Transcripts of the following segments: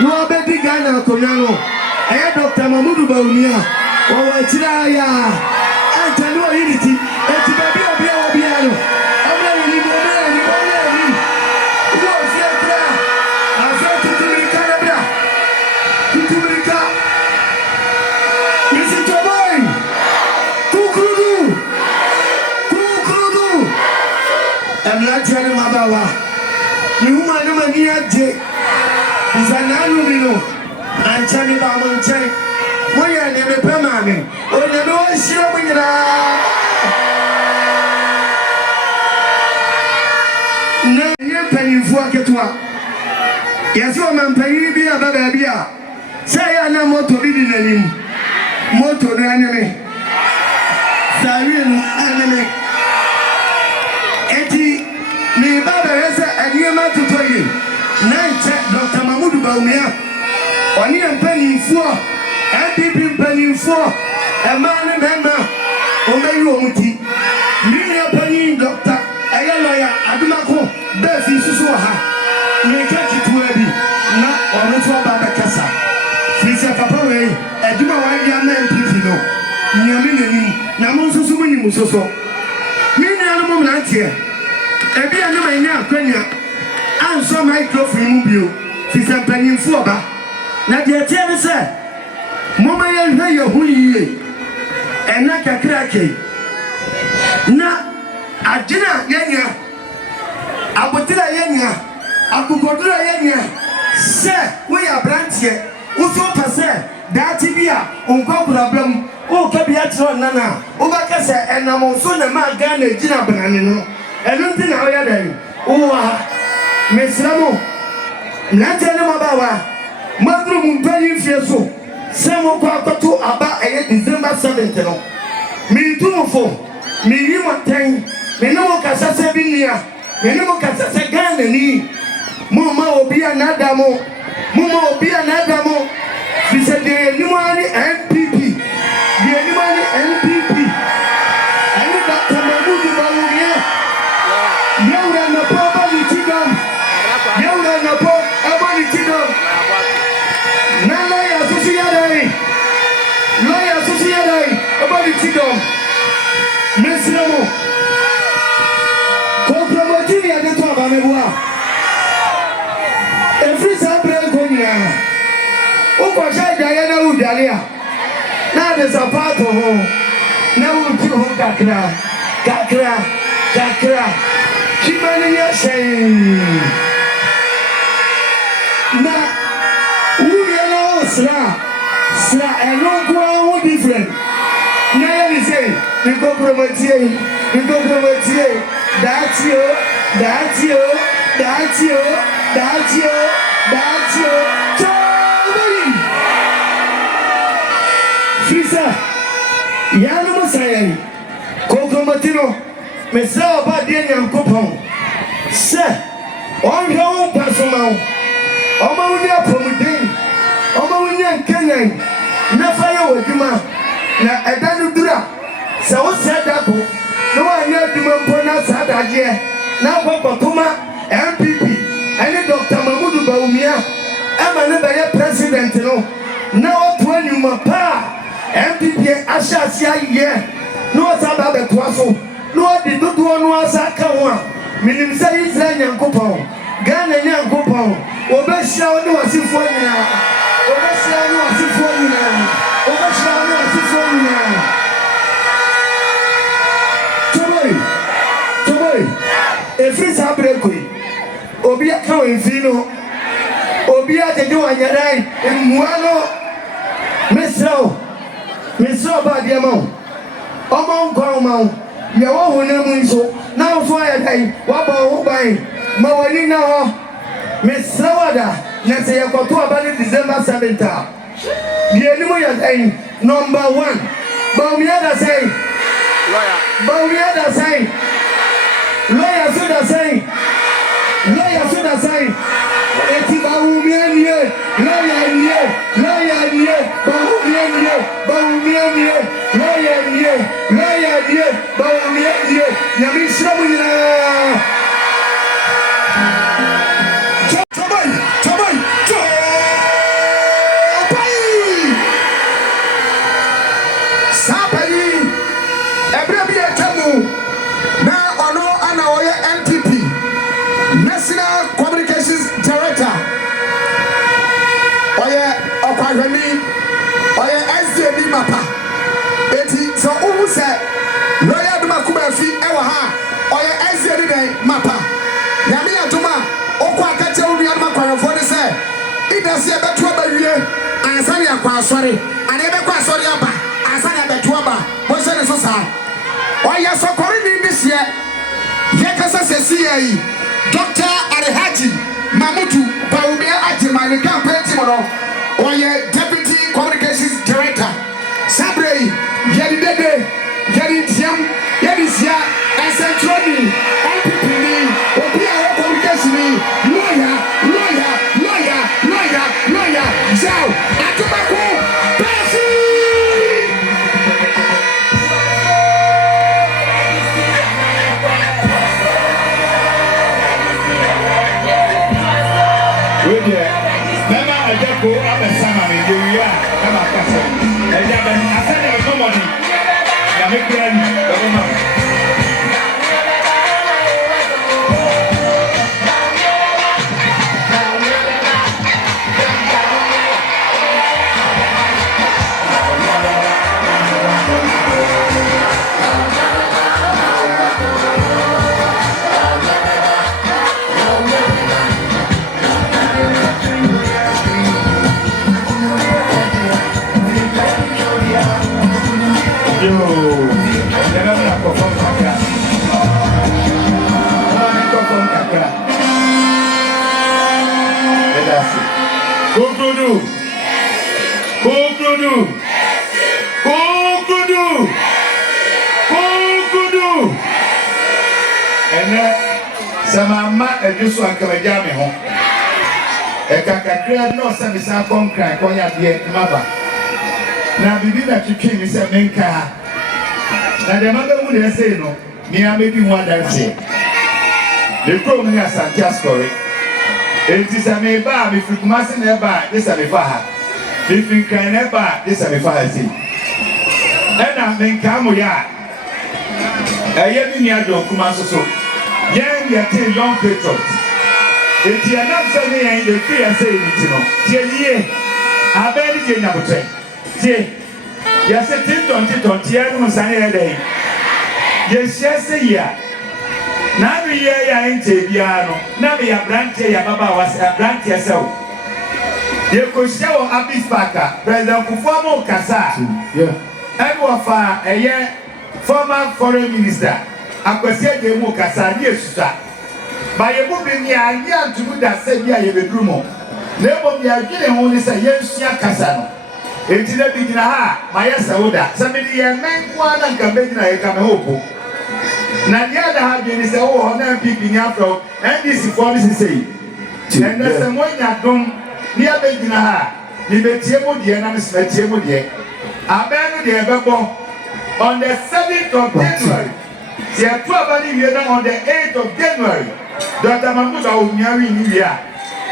You are Betty Ghana, Konano. I had Dr. Mamudu Baumia. Or Chiraya. And Tanu Unity. And to be a piano. I'm ready to go there. You are here. I said to the Canada. To the car. Is it your boy? Kukudu. I'm not telling my Baba. You want to be a J. Is an annual and tell me about my chain. Why are they permanent? Or you know, showing it out. No, you're paying for it. Yes, you are paying me a baby. Say, I know more to be in him. More to the enemy. Siren enemy. Me baba resa anyema tutoyi na nche Dr. Mamudu Baumia oni empanimfo NPP empanimfo emane mema omeyi omuti mi empanyin Dr. Lawyer Adomako Baafi susu ha me kakitu abi na ometo baba kasa fisi papa we eduma wa dia na NPP no nyame nanim na mo susu munyi musoso mi nanu mo mrantie ebi anu ma nya akwanya anso microphone mu bio fisa panimfo oba na de tie ne se moma ye hwe ye hu yiye ena kakra ke na agina yenya abotira yenya akukodura yenya se we abrantie uso pase dati bia onko problem o ka bia tro nana o ba ka se enamo so na ma ga na gina banane no elunti na oya dai uwa mesramo nante ne mabawa madru mumpani fieso semo kwa akoto aba eye December 7th no mi tumfo mi yimo ten me no kasase binia me no kasase gana ni mama obi anadamo mama obi anadamo fise de ni mo ani NPP de ni mo ani NPP ani Dr. Mamudu Baumia Yaura na papa litidom. Yaura na papa litidom. Na lawyer society. Lawyer society about litidom. Mesramo. Kompromotini adeto abamebua. Every Saturday konya. Uko shaida yana udalia. Na de sapato ho. Na uti ho kakra. Kimani ya shay na uyelo sra eno different na ya say we go promote that's you Chobali Frisa yanu masayani kokomatino Mesa oba de nyankopon se on ho personal oma woni apomuden oma woni ankanyan na fire waduma na edanu dura se wo se dako no wa nya aduma mpo na sadaje na kwakotoma MPP ani Dr. Mamudu Baumia ema ne be president no na oto anyuma pa MPP ashasi aye no saba be toaso no di dodo no asaka ho a minim say Israel nyankopon Ghana nyankopon obehia oni wasifo nyina Toboy efri sabre koi obi aka wenfino obi ajeje wanyarai emuano mesro ba dia ma omo nkwa ma ye wo honamu nso na ofo ayadai wa ba wo ban ma wani na ho mesrawada na se yakoto abali December 7th ye ni mo yadai number 1 Baumia da say lawyer should have say eti Baumia nie Yami shrabu ni Toboy National Communications Director. Oye Okwahwemi. Oye SDB Mapa. Eti so umu se Royal Adomako Baafi ewa ha. Oye SDB Mapa. Nyame atoma okwa akache unu Adomako Baafi ne se idase beto abawie ansane akwa asore. Ane be kwa asore aba. Ansane beto aba. Mo se ne so sa. Oye sokori ni ndise. Yekasa sesi Dr. Alhaji Mamutu Baumia Ajimani campaign team Oye Deputy Communications Director Sabre Yedi Dede Yedi Tiam Yedi Sia Esentroni LPP Opia Communication lawyer Zao Adomako Baafi. Mama Agya go up and sama me the we are Mama Kasa. Agya ben asane no money. Ya me kura ni Mama. Kukudu. Ene samama Ejisu ankabagya me ho. Kakakra no se bisa konkran konya de maba. Na bibi na twetwe ni se menka. Na de maba mu de se no, me amebi ho adanse. Le ko mu ya Santia story. Enti se me ba me frikumase na ba, de se me fa ha. Me finkan na ba, de se me fa ha si. Ena menka mo ya. Eye bi ni ado kuma so. Yen yete young patriots. Enti anam se ne yen de free ase ni ti no. Tie yie. Abeli je nyabotre. Tie. Ya se tin tonti ya no sane ya dai. Ye se ya. Na bi ye ya ente bia no. Na bi ya branche ya baba was branche asawo. Ye ko shawo Abis Parker. President Kufuor kasa. Yeah. Edwafa eye former foreign minister akwasi ademu kasa ni esusa ba ye bo bi ni anye antumu da se bia ye bedrumo na bo bia gine ho ni se ye nsua kasa no enti na bi gina ha ma ye sauda se me di ye menkwa na nka be gina ye ka me hopo na dia da ha bi ni se wo na pipi ni afro NDC for ni sei and na se mo nya dom ni be gina ha ni betie mo die na me se betie mo die Abenu de Ebebo on the 7th of January. The 12th on the 8th of January. Dr. Mamuda Unyari Nidia.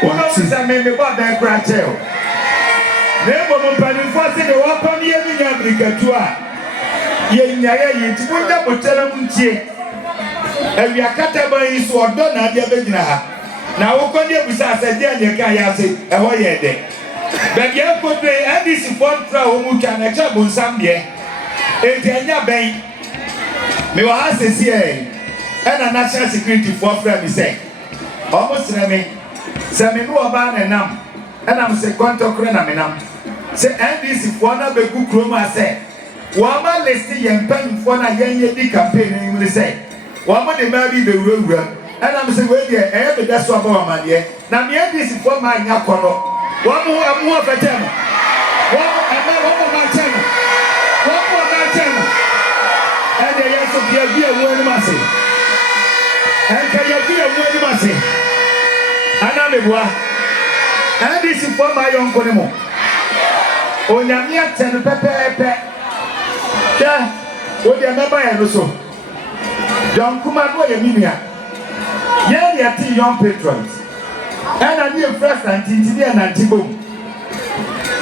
Uno sisa meme ba ben kracheo. Nebo mpani fwasi de wakoni yemi nyamrika tuwa. Ye nyaye yitibunda botela mchie. Ewi akata ba yisu odo na adia begina ha. Na wakoni yebusa asadia nyeka yase eho yede. But you have put the NDC for who can accept on some year. If you are bang, me will ask the CA and a national security for friend, say. Almost me, say me no about and nam, and I'm say contact renam. Say NDC for na be good chroma say. Wama listy and pen for na yen campaign in the say. Wama the baby the road, and I'm say, well, yeah, I have that's what my man, now me NDC for my yakoro. One more for them. One more channel. And the yes of the idea word massy. And can you be a word massy? And I'm a boy. And this is for my own Conemo. On your near 10 pepper. Yeah, what you never had so. John Kumako, Emilia. Yeah, the young patrons. And I knew first and Tinti and Antibo.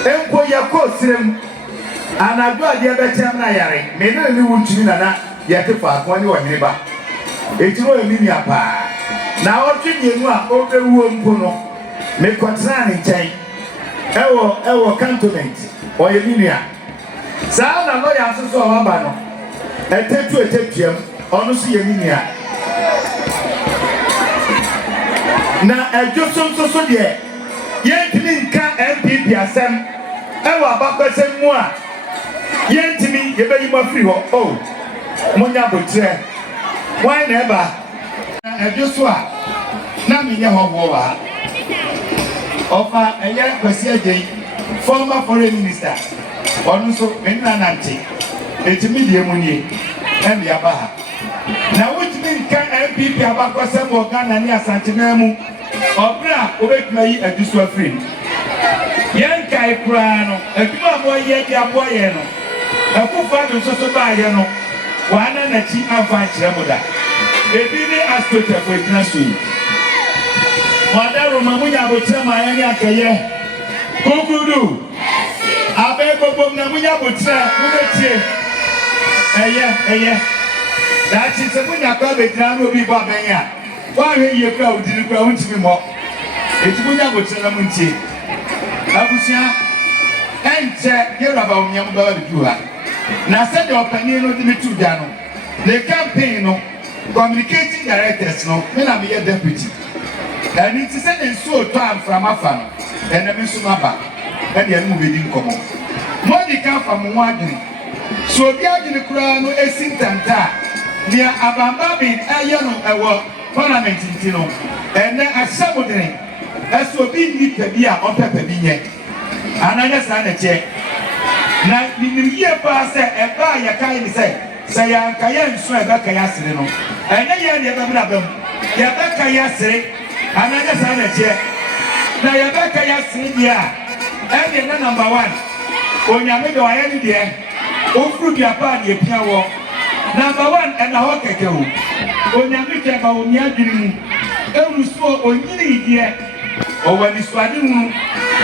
Enko Yako Sim, and I do a dear better Nayari. Many of you would see that yet if I want your neighbor. It's no Emilia Pa. na otu mienu a obewu mpo no me kwatra ne nkyɛn ɛwɔ cantonment ɔyɛ minua saa na lawyer nso so ɔba no ɛtɛtuam ɔno so yɛ minua na ɛdwo so deɛ yɛntimi nka MPP asɛm ɛwɔ abakɔsɛm mu a yɛntimi yɛbɛyi mo afiri hɔ o monya botrɛ wɔn na ɛba na ɛdwo so a na menyɛ hɔ wɔ ha ɔfa ɛyɛ Kwasi Agya former foreign minister ɔno so menna nante ɛtumi deɛ mu nie ɛne yɛaba ha na wotumi nka MPP abakɔsɛm wɔ Ghana ne Asantena mu ɔbrɛ a wobɛtuma yi Ejisu afiri yɛnkae koraa no adwuma a wɔyɛ de aboa yɛn no ɛkofo ado nso so baayɛ no wɔana n'akyi amfa nkyerɛ mo da ebi ne asotafo agyina so yi Mada Roma munya botre ma ya ni akeye. Kukudu. Abe gbogbo na munya botre mu betie. Eye. Da chi se munya kwa betra no bi ba ben ya. Wa hwe ye kwa odiri kwa untimi mo. Eti munya botre na muntie. Abusia enche ye raba onya mu ba bi ha. Na se de opani no di metu da no. The campaign no communicating directors no me na me ye deputy. And it is an so time from Afan and a Missumaba and the Anubi Komo. Monica from Wagner. So the Agya Crown is Sintanta near Abambabin, Ayano, our parliament in Tino, and then a Saturday as to be Nipabia on Pepabine. And I just had a check. Now, in the year past, a bar your kind say, Sayan Kayan Swabaka Yasino, and I never have them. Yabaka Yasre. And I just had a check. Now you're back at India. And you're number one. When you make your end there, over your party, your number one and a hockey. When you make your own yard, every small or needy dear, or when it's Swadin,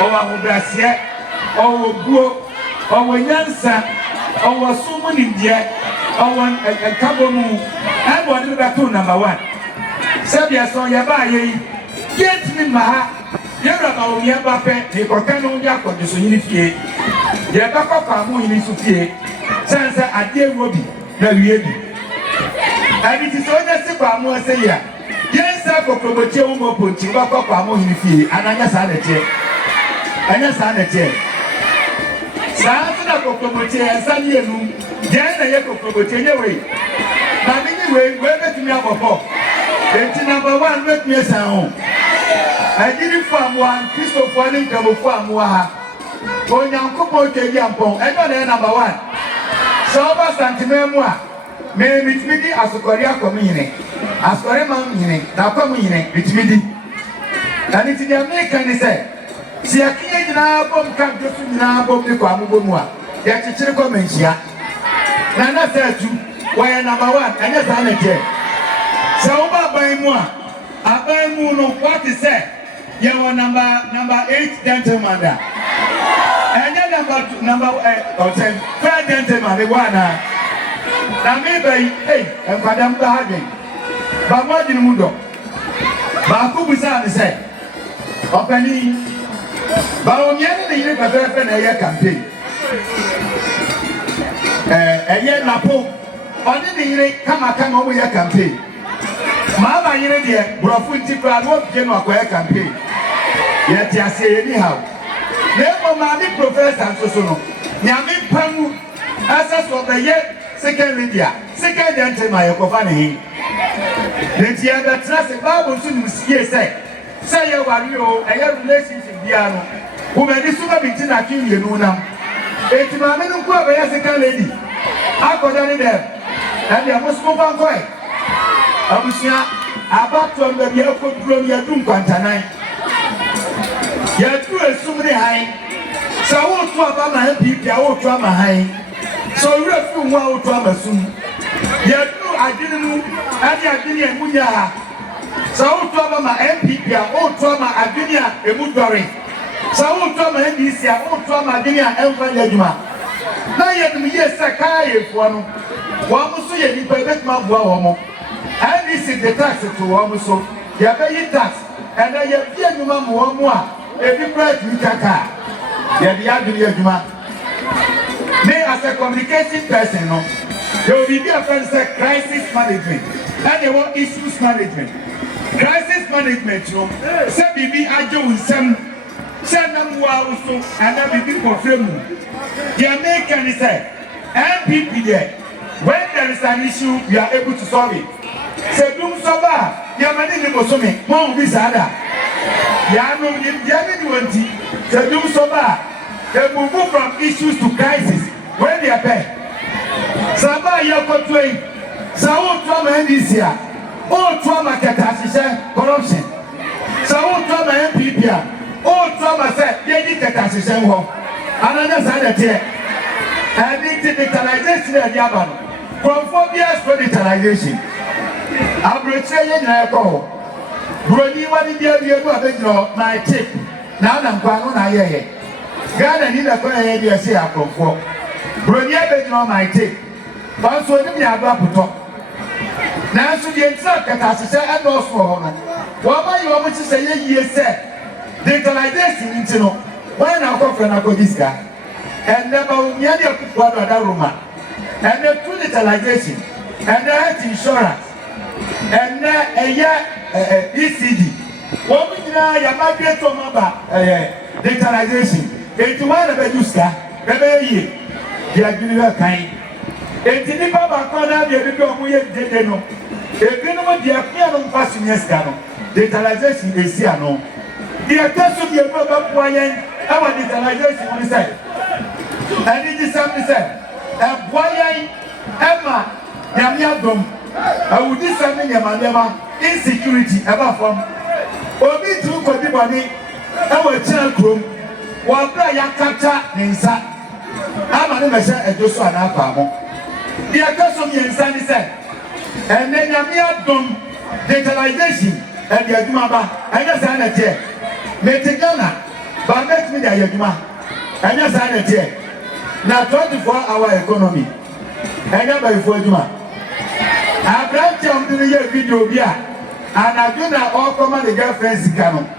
or a Brassier, or Go, or when Yansa, or someone in there, or one a couple move, and what do that to number one? Sabia saw your body. Get me my Yaraba, Yabape, the Corcano Yako, the Sunifie, Yabaka Pamu in Sufie, Sansa Adia Robi, the Yebi. And it is only a Pamu say, yes, I go promote more put Chibaka Pamu in the fee, and I just had a chair. I just had a chair. Sansa go promote and Sunday room, then I go promote anyway. But anyway, where to me up number one, let me sound. I didn't farm one, Christopher and Cabo Farm Waha. When you couple to Yampon, I got the number one. So, Santimemoa, may meet me as a Korea community, as Korean meaning, now community, which me. And it's the American, say, see a kid now, bomb can't go to now, bomb the Kwamua, yet it's a comment here. Nana said to, why number one, and that's an idea. So, by moi, I buy moon, what is that? You are number 8 gentleman there. And then number 8 or 10, 5 gentleman, the one. Now maybe, hey, and Madame Bahagin. But what in the mundo? Bakubusan said, opening. But on the other day, I have a year campaign. A year Napo, on the day, come over your campaign. Mama, you know, Brofuti, I won't get no campaign. Yet I say anyhow. Never mind, Professor Sosono. Yamin Pamu, as for the year, second India, second gentleman, Yokofani. The year that trust the Bible soon say you are you, a relationship, Diano, who may be super between a king, you know now. It's my men who are a second lady. I got any there, and you must move on quiet. Abusia about to the airport from your room Quantanai. You are too so many high. So I won't talk about my people, I won't try my high. So you have to wow drama soon. You are too, I didn't know, I didn't Munya. So I won't talk about my MPP, I won't try my Agya, a Mudari. So I won't try my NDC, I won't try my Agya, Elfa. Now you have to be a Sakai for one. One was so you did my woman. And this is the tax to almost so. you pay tax, and then you pay you more. Every price we kaka. Me as a communication person, no, there will be a friend say crisis management, and they want issues management. Crisis management, no, say bibi ajo wisam, say nam also, and then bibi confirm. The American is say, MPP there, when there is an issue, we are able to solve it. Say dum soba, yamani ni bosome, mo bisada. Yanu ni yami wanti, say dum soba. They will move from issues to crisis when they are bad. Saba yoko twin, Sao trauma NDC, all trauma catastrophe corruption. Sao trauma MPP, all trauma said, they catastrophe. Another side here, and digitalization of Yaban. From 4 years for digitalization. I'm retraining my call. Brody, what did you do? My tip. Now I'm going on here. Ghana need a corner area say I come for. Bronya be no my take. But so dem ya ba puto. Na so the exact catastrophe and loss for hono. Why you want to say ye say digitalization into no. Why now come for na go this guy? And never near the other room. And the digitalization and the health insurance and a year ECD. What we now ya ma get to maba digitalization. Eti wa na beduska bebe yi dia gini wa kan eti ni baba ko na dia bi omo ye dede no ebi no dia pia no pass nyeska no digitalization esi ano dia teso dia baba poyen awa digitalization on say and it is something say poyen ema nyame adom awudi something nyama insecurity eba from obi tu ko bi boni awa chira krom Wabra yakata ninsa. Ama ne mesha Ejisu anapamo. The akaso yensa ni say. And then yamia dom digitalization and the adumaba. And yes I net here. Metegana. But let me the aduma. And yes I net here. Now 24-hour economy. And ya by for aduma. I branch on the video here. And I do not all come the girlfriends canon.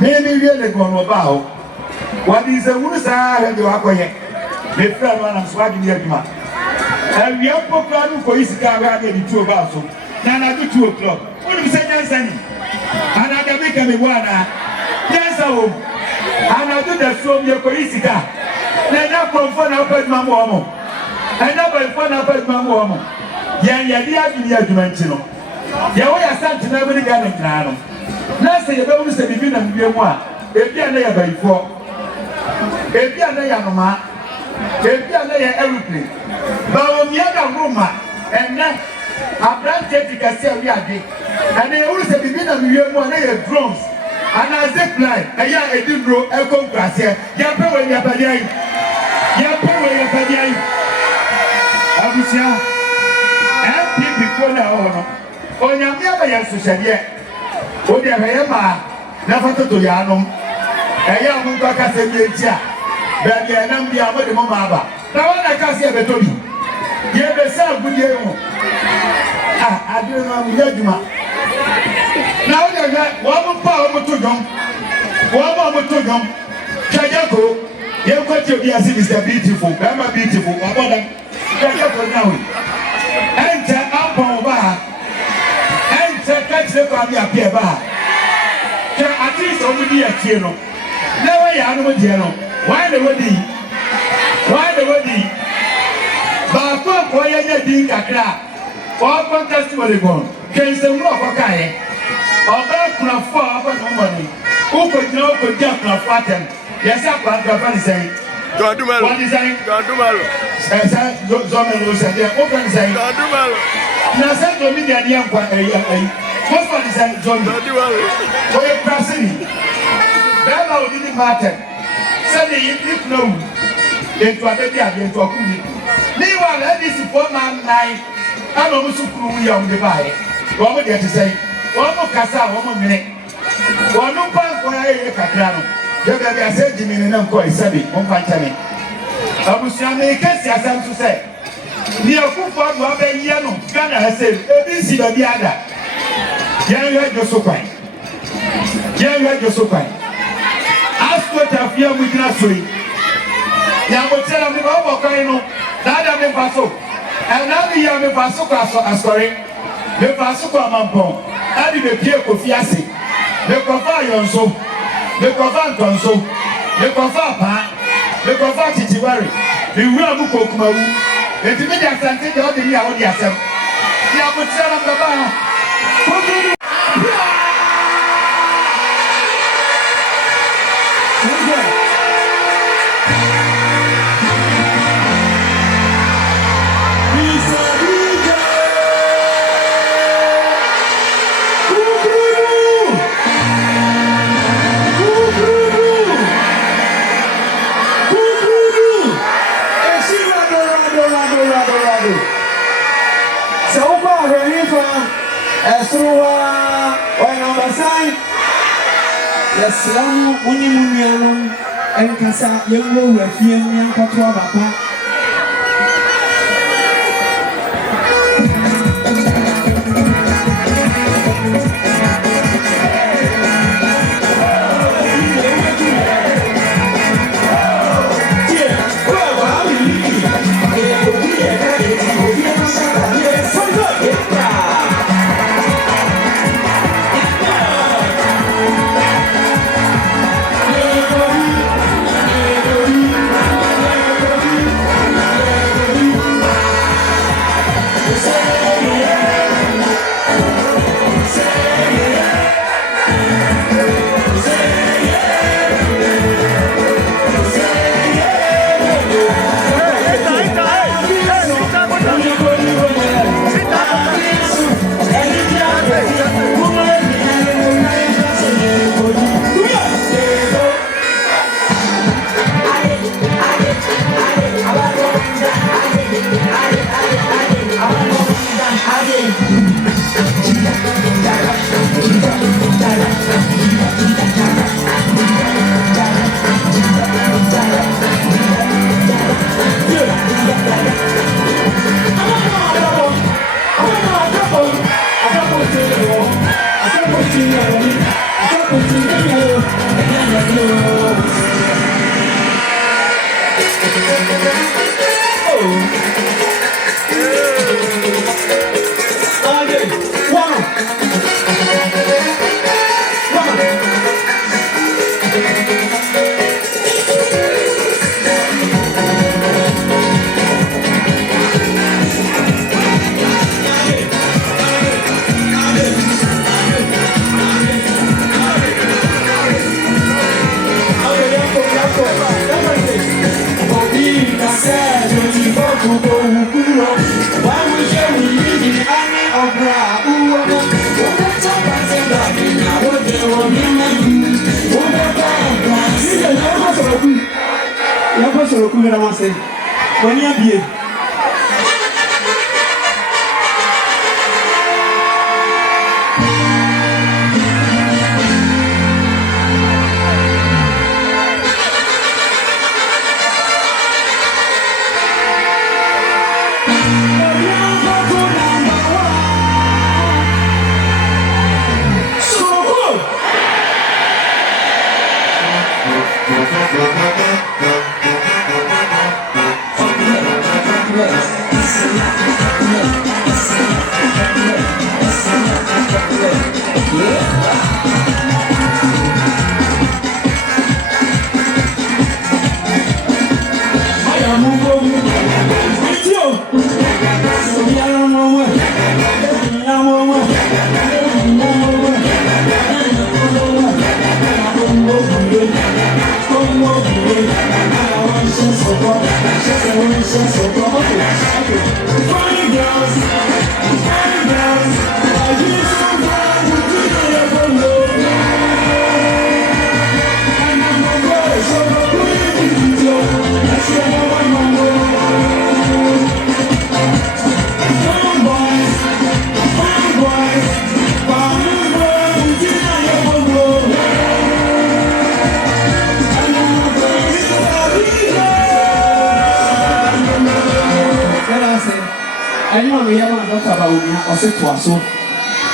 Maybe really go no bow. What is a Musa and the Wakoye? The friend one of Swaggy Yagma. And we have programmed for his car again 2 hours. Now I do 2 o'clock. What do you say, Nancy? And I can make a one. Yes, I will. And I do the show your Koisica. Then I come for now, but my mom. And I will find out my mom. Yan Yadia Dimensional. Yaway, I sent to never again in Nano. Now say, you don't say, if you don't be one. If you are there by 4. If you are there, Mama, if you are there, everything. But when you are room, and then a branch can say we are there. And they always say, begin and you have drones. And I zip line, and you are a deep road, a compass here. You are paying your body. You are paying your body. Abusia, and people now, on your never social yet. Oh, they are never to Yanum. A young Mukaka said, Baby, I am the other Mama. Now, I can't see a better. You have a sound good year. I don't know. Now, you got 1 power to them. 1 moment to them. Kayako, you got your dear sister beautiful. I'm a beautiful. I want them. Kayako now. Enter up on bar. Enter catch the baby up here bar. At least over the Tino. Never Yano Geno. Why the wedding? Why the wedding? Baafi Koya Ding Agya. All contest will be gone. Can some rock or Kai? Or back from far but nobody. Who could know could jump from Fatten? Yes, I can't say. What is saying? God do well. As I don't said, they're open saying, God do well. Now, send to me the idea of what is saying, John? God do well. For your passing. Bella didn't matter. Suddenly, you know, into a baby again to a coolie. Meanwhile, that is 4 man 9. I'm almost cool on the buy. What would you say? 1 more cassa, 1 more minute. 1 more pound for a cacrano. You can be a surgeon in an uncle, Sabi, 1 pint. I was young, I can't see as to say. Near Kufa, Wabe Yano, Ghana has said, ABC or the other. Yanga Josopine. Yanga Josopine. Ask what I fear with Nasri. Yamotella me over Kaino, Nada me Paso. And now the Yame Paso Ascoring, the Paso Mampon, and the Pierre Cofiasi, the Cofa Yonso, the Cofa Tonso, the Cofa Pa, the Cofa Titiwari, the Ramuko Kumaru, the Timida Santa, the Yasam. Yamotella the Bar. Yes, Unimunianum and Casa, young woman, young Papa.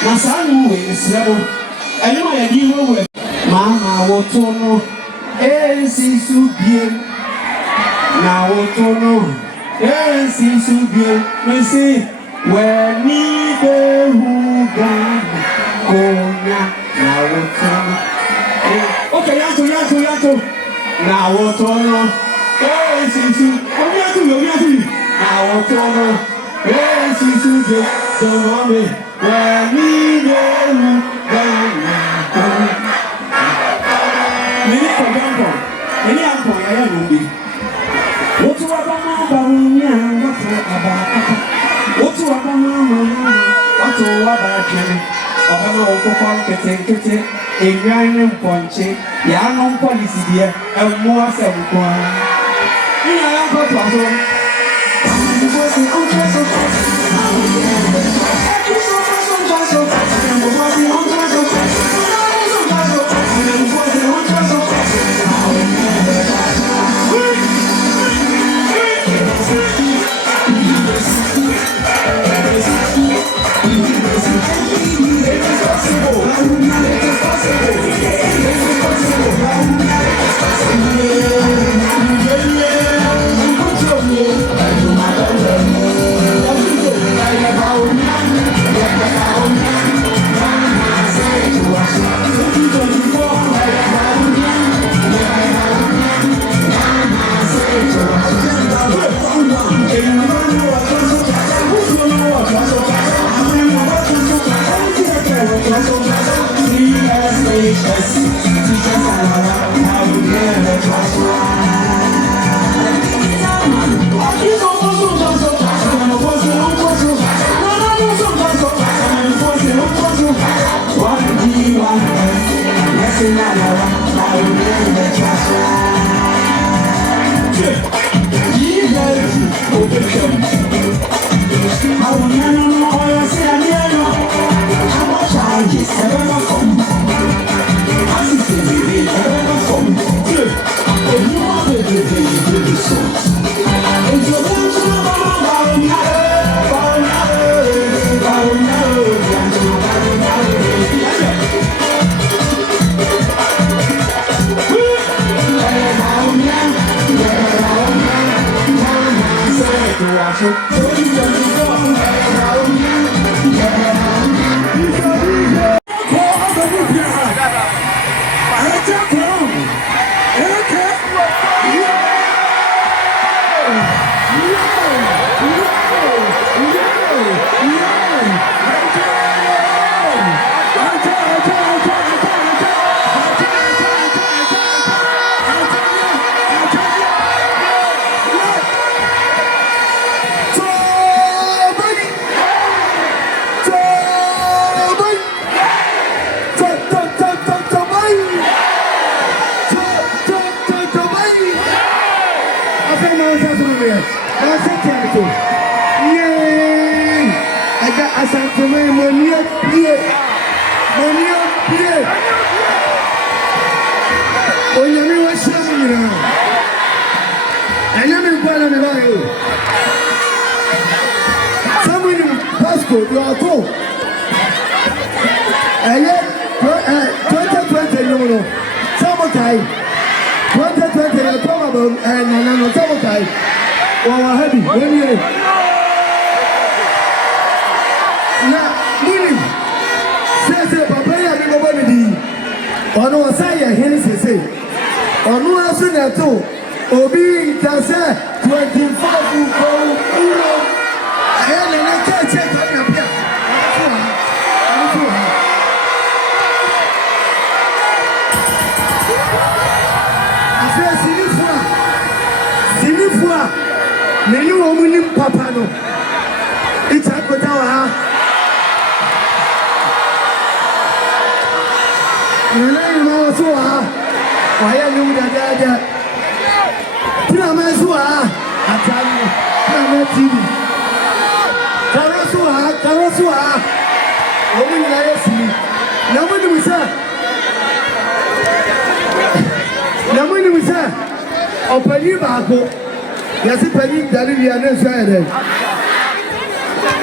Nasamu is level. And you are dealing with Mama Wotono, Ejisu bien. Now Wotono, Ejisu bien. We say, where neither who gone, now Wotono. Okay, Yato. Now Wotono, Ejisu. Now Wotono, Ejisu bien. Don't worry.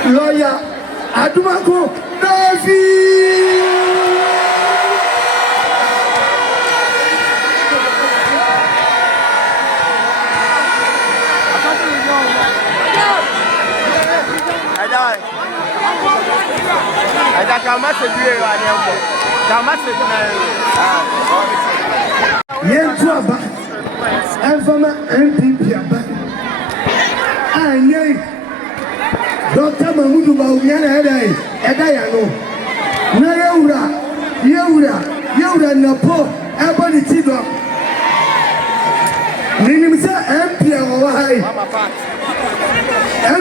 Lawyer Adomako, Baafi. Yentu aba enfama MPP aba anye Dr. Mamudu Bawumia na eda ya no na yewura na po eba ni tido ninim se MP wa hai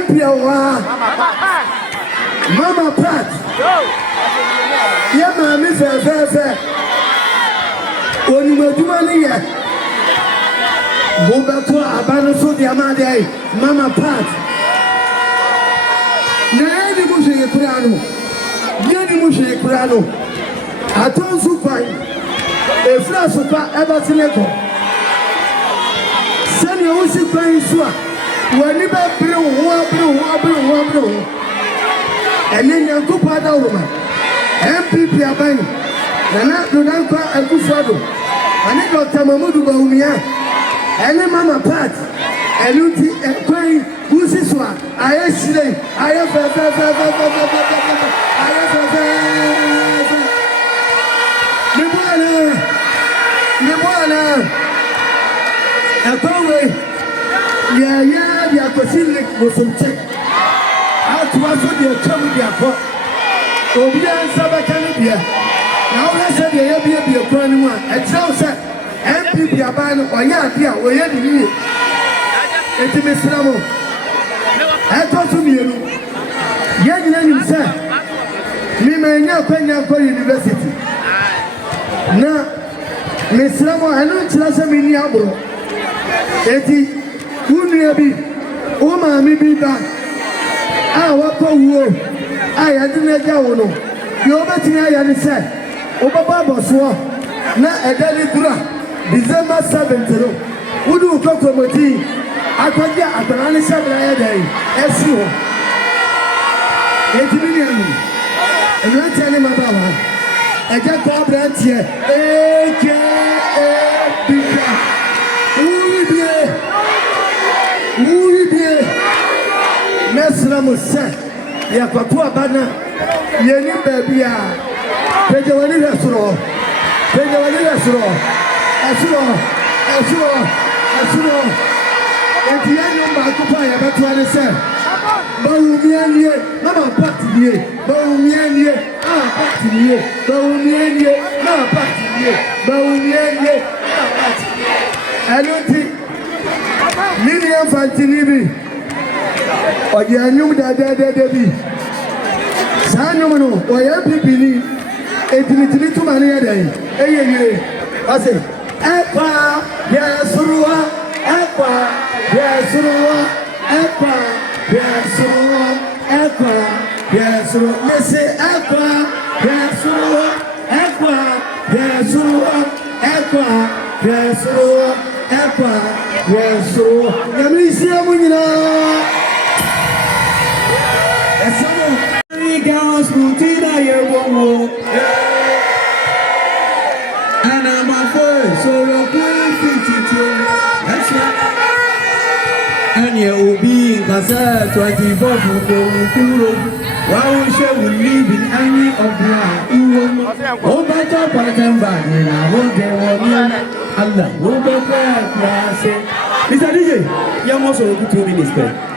MP wa Mama Pat ye mami fe onimoduma ni ye Bobato abano so di amade Mama Pat na eni mu hwe kurano atonsu kwan efra sopa eba sineko sani o si kwan so a wani ba bere wo ene nyankopa da uruma MPP aban na dodan kwa akufado ani Dr. Mamudu Bawumia ene Mama Pat eluti ekwan usiswa ayesire ayefefe Nibuana ekwanwe ya akosile bosomche atuwaso de kamu de akọ obi ansa baka ne bia na wo se de ya bia kwan mu a ekyerɛw sɛ MPP aban no ɔyɛ ade a ɔyɛ ne yie etimesira mo ɛtɔ so mienu yɛ nyina nim sɛ mimanya kwanya kɔ university na mesira mo ɛno nkyerɛ sɛ menni aboro eti wunua bi wo maame bi ba a wakɔ wuo a yɛde no agya wo no deɛ wobɛtumi ayɛ ne sɛ wobɛbɔ abɔsoɔ na ɛda ne dura December 7th no wode wo kɔkɔmɔti akɔgye akwadaa ne hyɛbrɛ yɛ dɛn ɛsi hɔ ɛtumi ne amu mmeranteɛ ne mmabaawa ɛgya kɔ aberanteɛ aka bika wuri bie mɛsrɛ mo sɛ yɛkɔto aba na yɛni baabi a pagya w'ani hwɛ soro ɛsoro enti yɛnyom baako pa a yɛbɛtoa ne sɛ Bawumia nie Mama Pat nie Bawumia nie Mama Pat nie Bawumia nie Mama Pat nie Bawumia nie Mama Pat nie ɛnoti nini ɛmfantini bi ɔyɛ anyom dɛdɛdɛdɛ bi saa anyom no ɔyɛ bibini etinitini tuma ne yɛ dɛn ɛyɛ yire ɔse ɛkwa yɛsorowa ɛkwa yɛsorowa ɛkwa yɛsorowa ɛkwa yɛsorowa mese ɛkwa yɛsorowa ɛkwa yɛsorowa ɛkwa yɛsorowa ɛkwa yɛsorowa nyame nhyia mu nyinaa ɛsɛ mo Girls, Putina, you're one and I'm a fool, so you're playing 52. That's right. And you will be in Casa 24 to go to why shall we live in any of the oh, but up I can back and I won't get one. Allah, won't be there. Mr. DJ, you're also 2 minutes back.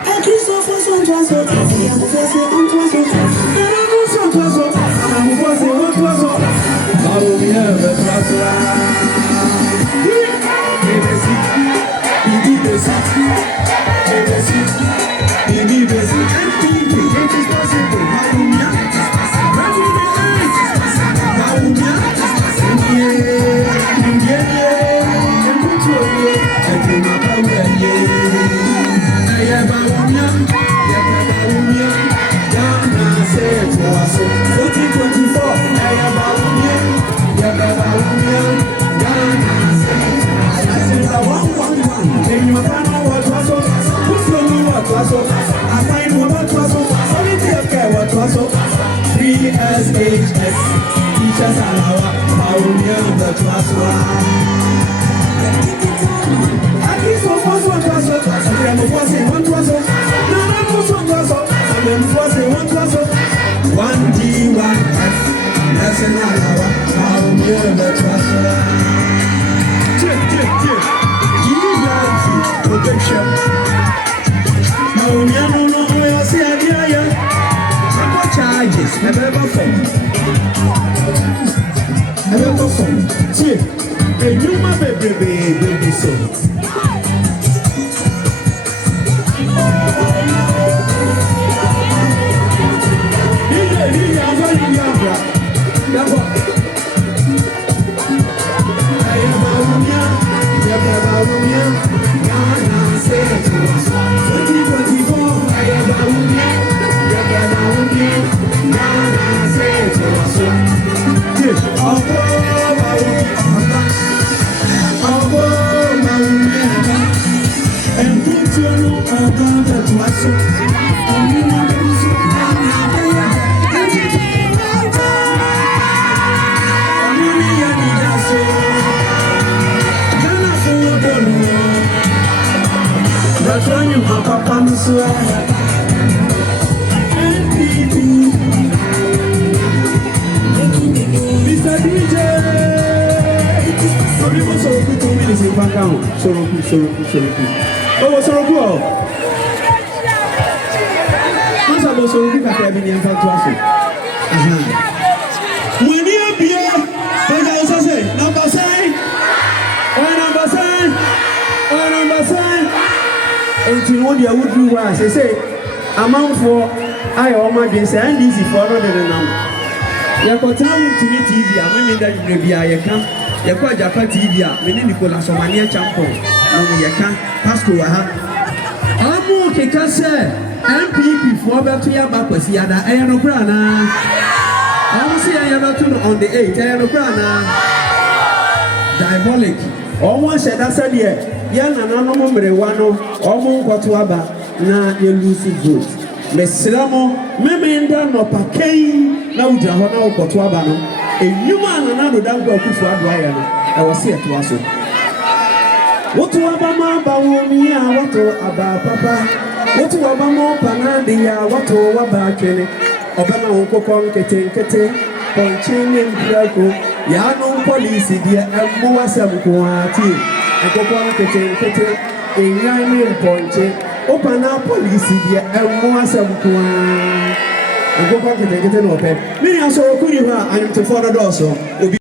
On the 8th, diabolic. Almost said that's a year. Yana no more one, almost got to Abba, na you lose vote. Messilamo, Memenda no Pakay, now Jahona got to Abano. A human and another damn go to Adriana. I was here to us. What to Abama, Bawumia, what to Abba Papa, what to Abamo, Panadia, what to Abba Kenny, Obama Uncle Kete. Conchini mprako ya no police dia emmo asem ko ati ekoko nkete enyan mi mponche opana police dia emmo asem ko ekoko nkete no pe mi aso okuni ha anyim to for do so obi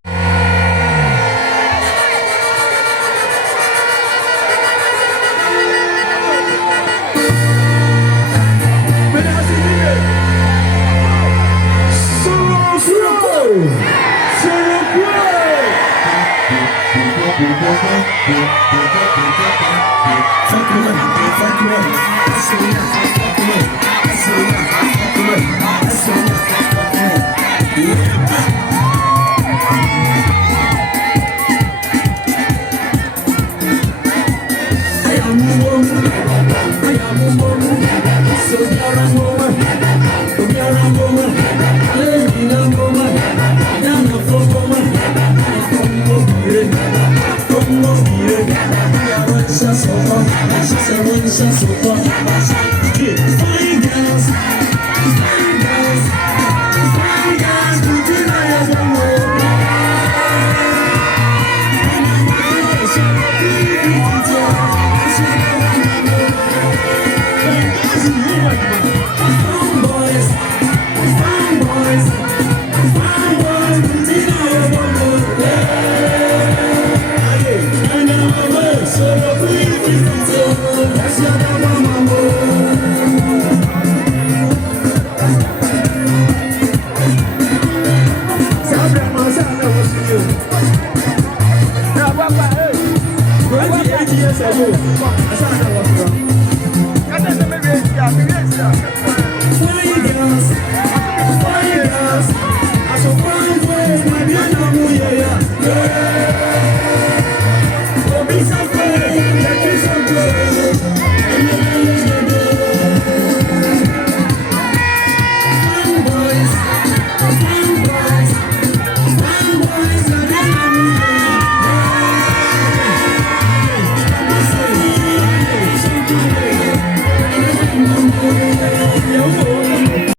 Yeah.